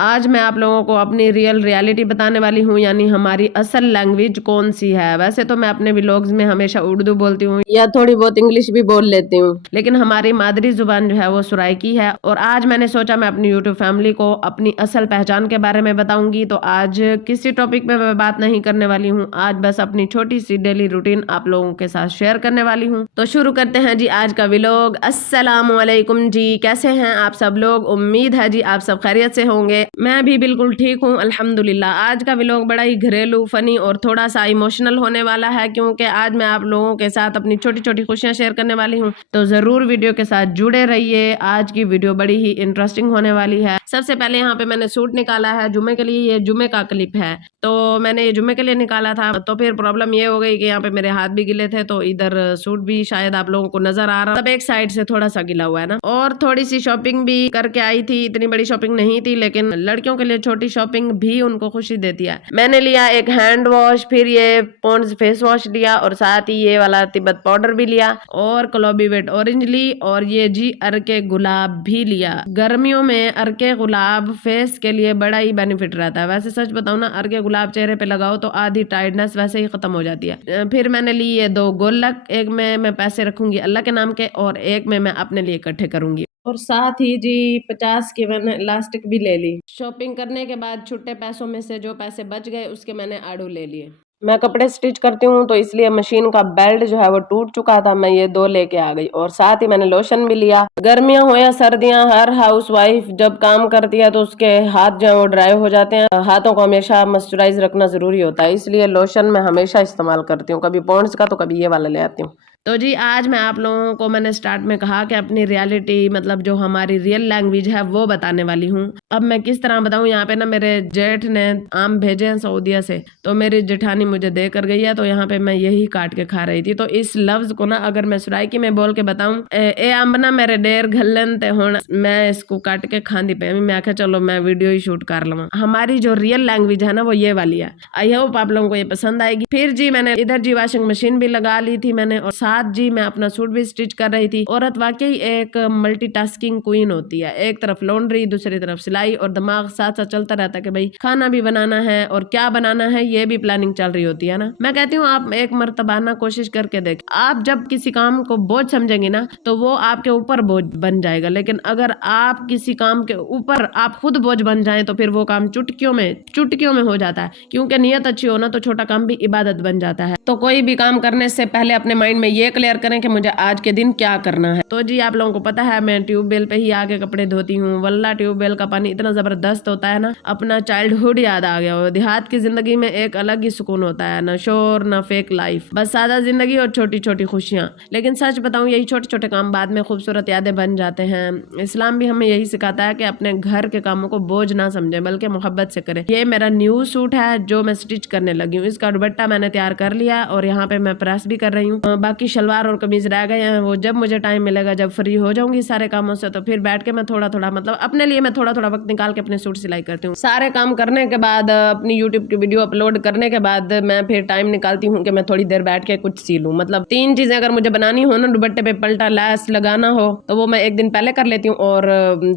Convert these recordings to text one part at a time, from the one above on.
आज मैं आप लोगों को अपनी रियलिटी बताने वाली हूँ, यानी हमारी असल लैंग्वेज कौन सी है। वैसे तो मैं अपने व्लॉग्स में हमेशा उर्दू बोलती हूँ या थोड़ी बहुत इंग्लिश भी बोल लेती हूँ, लेकिन हमारी मादरी जुबान जो है वो सुराइकी है। और आज मैंने सोचा मैं अपनी यूट्यूब फैमिली को अपनी असल पहचान के बारे में बताऊंगी। तो आज किसी टॉपिक पे मैं बात नहीं करने वाली हूँ, आज बस अपनी छोटी सी डेली रूटीन आप लोगों के साथ शेयर करने वाली हूँ। तो शुरू करते हैं जी आज का व्लॉग। अस्सलाम वालेकुम जी, कैसे हैं आप सब लोग? उम्मीद है जी आप सब खैरियत से होंगे। मैं भी बिल्कुल ठीक हूँ अल्हम्दुलिल्लाह। आज का व्लॉग बड़ा ही घरेलू, फनी और थोड़ा सा इमोशनल होने वाला है, क्योंकि आज मैं आप लोगों के साथ अपनी छोटी छोटी खुशियां शेयर करने वाली हूँ। तो जरूर वीडियो के साथ जुड़े रहिए, आज की वीडियो बड़ी ही इंटरेस्टिंग होने वाली है। सबसे पहले यहाँ पे मैंने सूट निकाला है जुम्मे के लिए। ये जुम्मे का क्लिप है, तो मैंने ये जुम्मे के लिए निकाला था। तो फिर प्रॉब्लम ये हो गई कि यहाँ पे मेरे हाथ भी गिले थे, तो इधर सूट भी शायद आप लोगों को नजर आ रहा, तब एक साइड से थोड़ा सा गिला हुआ है ना। और थोड़ी सी शॉपिंग भी करके आई थी, इतनी बड़ी शॉपिंग नहीं थी, लेकिन लड़कियों के लिए छोटी शॉपिंग भी उनको खुशी देती है। मैंने लिया एक हैंड वॉश, फिर ये पॉन्ड्स फेस वॉश लिया, और साथ ही ये वाला तिब्बत पाउडर भी लिया, और क्लोबी वेट ऑरेंज ली, और ये जी अर्के गुलाब भी लिया। गर्मियों में अर्के गुलाब फेस के लिए बड़ा ही बेनिफिट रहता है। वैसे सच बताऊं ना, अर्के गुलाब चेहरे पे लगाओ तो आधी टायर्डनेस वैसे ही खत्म हो जाती है। फिर मैंने ली ये 2 गुल्लक, एक में मैं पैसे रखूंगी अल्लाह के नाम के, और एक में मैं अपने लिए इकट्ठे करूंगी। और साथ ही जी 50 की मैंने इलास्टिक भी ले ली। शॉपिंग करने के बाद छुट्टे पैसों में से जो पैसे बच गए उसके मैंने आड़ू ले लिए। मैं कपड़े स्टिच करती हूँ, तो इसलिए मशीन का बेल्ट जो है वो टूट चुका था, मैं ये 2 लेके आ गई। और साथ ही मैंने लोशन भी लिया। गर्मियां हो या सर्दियां, हर हाउस वाइफ जब काम करती है तो उसके हाथ जो है वो ड्राई हो जाते हैं। हाथों को हमेशा मॉइस्चराइज रखना जरूरी होता है, इसलिए लोशन मैं हमेशा इस्तेमाल करती हूँ, कभी पॉन्ड्स का तो कभी ये वाला ले आती हूँ। तो जी आज मैं आप लोगों को, मैंने स्टार्ट में कहा कि अपनी रियलिटी मतलब जो हमारी रियल लैंग्वेज है वो बताने वाली हूँ। अब मैं किस तरह बताऊँ, यहाँ पे ना मेरे जेठ ने आम भेजे हैं सऊदीया से, तो मेरी जेठानी मुझे दे कर गई है, तो यहाँ पे मैं यही काट के खा रही थी। तो इस लफ्ज को ना अगर मैं सुराइकी में बोल के बताऊँ, ए अम्ब ना मेरे डेर घलन ते हुण मैं इसको काट के खांदी पे, मैं आखा चलो मैं वीडियो ही शूट कर लूँ। हमारी जो रियल लैंग्वेज है ना वो ये वाली है। आई होप आप लोगों को ये पसंद आएगी। फिर जी मैंने इधर जी वॉशिंग मशीन भी लगा ली थी मैंने, और साथ जी मैं अपना सूट भी स्टिच कर रही थी। औरत वाकई एक मल्टीटास्किंग क्वीन होती है, एक तरफ लॉन्ड्री दूसरी तरफ सिलाई, और दिमाग साथ साथ चलता रहता है कि भाई खाना भी बनाना है और क्या बनाना है ये भी प्लानिंग चल रही होती है ना। मैं कहती हूँ आप एक मर्तबा ना कोशिश करके देख, आप जब किसी काम को बोझ समझेंगे ना तो वो आपके ऊपर बोझ बन जाएगा, लेकिन अगर आप किसी काम के ऊपर आप खुद बोझ बन जाएं तो फिर वो काम चुटकियों में हो जाता है। क्योंकि नियत अच्छी हो ना तो छोटा काम भी इबादत बन जाता है। तो कोई भी काम करने से पहले अपने माइंड में ये क्लियर करें कि मुझे आज के दिन क्या करना है। तो जी आप लोगों को पता है मैं ट्यूबवेल पे ही आके कपड़े धोती हूँ। वल्ला ट्यूबवेल का पानी इतना जबरदस्त होता है ना, अपना चाइल्डहुड याद आ गया। देहात की जिंदगी में एक अलग ही सुकून होता है, ना शोर ना फेक लाइफ, बस सादा जिंदगी और छोटी छोटी खुशियाँ। लेकिन सच बताऊं यही छोटे छोटे काम बाद में खूबसूरत यादें बन जाते हैं। इस्लाम भी हमें यही सिखाता है कि अपने घर के कामों को बोझ ना समझे बल्कि मोहब्बत से करें। ये मेरा न्यू सूट है जो मैं स्टिच करने लगी हूँ। इसका दुपट्टा मैंने तैयार कर लिया और यहाँ पे मैं प्रेस भी कर रही हूँ। बाकी शलवार और कमीज रह गए हैं, वो जब मुझे टाइम मिलेगा, जब फ्री हो जाऊंगी सारे कामों से, तो फिर बैठ के मैं थोड़ा थोड़ा मतलब अपने लिए मैं थोड़ा थोड़ा वक्त निकाल के अपने सूट सिलाई करती हूँ। सारे काम करने के बाद अपनी यूट्यूब की वीडियो अपलोड करने के बाद मैं फिर टाइम निकालती हूँ कि मैं थोड़ी देर बैठ के कुछ सी लूँ। मतलब 3 चीजें अगर मुझे बनानी हो ना, दुपट्टे पे पल्टा लैस लगाना हो तो वो मैं एक दिन पहले कर लेती हूँ, और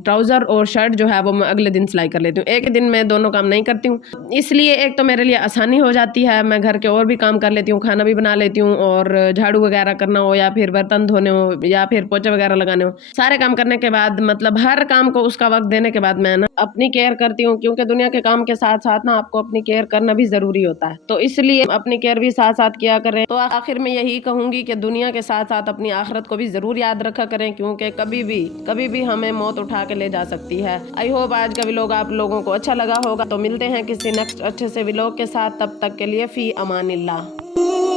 ट्राउजर और शर्ट जो है वो मैं अगले दिन सिलाई कर लेती हूँ। एक दिन में दोनों काम नहीं करती हूँ, इसलिए एक तो मेरे लिए आसानी हो जाती है, मैं घर के और भी काम कर लेती हूँ, खाना भी बना लेती हूँ, और झाड़ू वगैरह करना हो या फिर बर्तन धोने हो या फिर पोछे वगैरह लगाने हो, सारे काम करने के बाद मतलब हर काम को उसका वक्त देने के बाद मैं ना अपनी केयर करती हूँ। क्योंकि दुनिया के काम के साथ साथ ना आपको अपनी केयर करना भी जरूरी होता है, तो इसलिए अपनी केयर भी साथ साथ किया करें। तो आखिर में यही कहूंगी कि दुनिया के साथ साथ अपनी आखिरत को भी जरूर याद रखा करें, क्योंकि कभी भी हमें मौत उठा के ले जा सकती है। आई होप आज का व्लॉग आप लोगों को अच्छा लगा होगा। तो मिलते हैं किसी नेक्स्ट अच्छे से व्लॉग के साथ, तब तक के लिए फी अमानिल्लाह।